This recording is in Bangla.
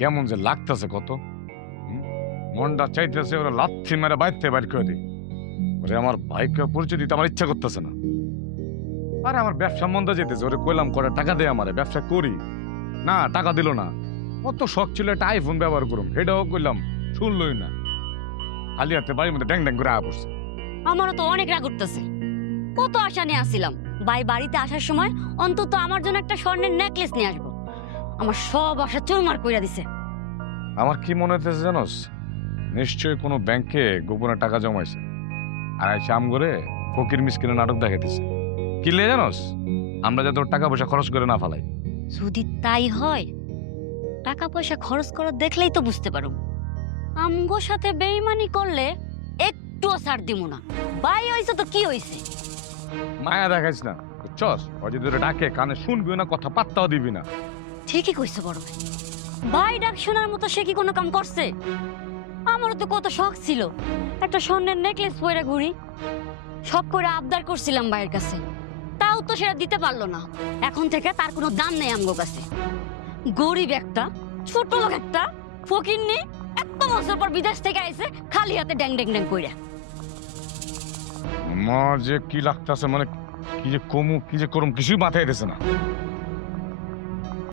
কেমন যে লাগতেছে কত। মনটা চাইতেছে ওরা লাথি মেরে বাইতে বাইর করে দিই। ওরে আমার ভাইকে পরিচয় দিতে আমার ইচ্ছা করতেছে না। আরে আমার ব্যবসা মন্দা যেতেছে, ওরে কইলাম করে টাকা দে আমারে, ব্যবসা করি না, টাকা দিল না। কত শখ ছিল একটা আইফোন ব্যবহার করুম, সেটাও কইলাম, শুনলই না। খালি হাতে বাড়ির মধ্যে ড্যাং ড্যাং করে আয়া পড়ছে। আমারও তো অনেক রাগ উঠতেছে। কত আশা নিয়ে আসছিলাম ভাই বাড়িতে আসার সময় অন্তত আমার জন্য একটা স্বর্ণের নেকলেস নিয়ে আসবো, আমার সব আশা চুরমার কইরা দিছে। আমার কি মনে হইতেছে জানোস, নিশ্চয়ই কোনো ব্যাংকে গোপনে টাকা জমাইছে আর এসে আম করে ফকির মিসকিনের নাটক দেখাইতেছে। কি লে জানোস, আমরা যাতে ওর টাকা পয়সা খরচ করে না ফেলাই। যদি তাই হয়, টাকা পয়সা খরচ করা দেখলেই তো বুঝতে পারো। আমগো সাথে বেইমানি করলে একটুও ছাড় দিব না। ভাই হইছে তো কি হইছে? মায়া দেখাইস না, বুঝছস? ও যদি ওরে ডাকে কানে শুনবিও না, কথা পাত্তাও দিবি না। ঠিকই কইছে বড় ভাই। ভাই ডাক শোনার মতো সে কি কোনো কাম করছে? আমারও তো কত শখ ছিল একটা স্বর্ণের নেকলেস পরে ঘুরি, শখ করে আবদার করছিলাম ভাইয়ের কাছে, তাও তো সেটা দিতে পারলো না। এখন থেকে তার কোনো দাম নেই আমগো কাছে। গরিব একটা, ছোট লোক একটা, ফকির নেই, এত বছর পর বিদেশ থেকে আইছে খালি হাতে ড্যাং ড্যাং ড্যাং কইরা। আমার যে কি লাগতেছে, মানে কি যে কমু কি যে করুম কিছুই মাথায় দিতেছে না।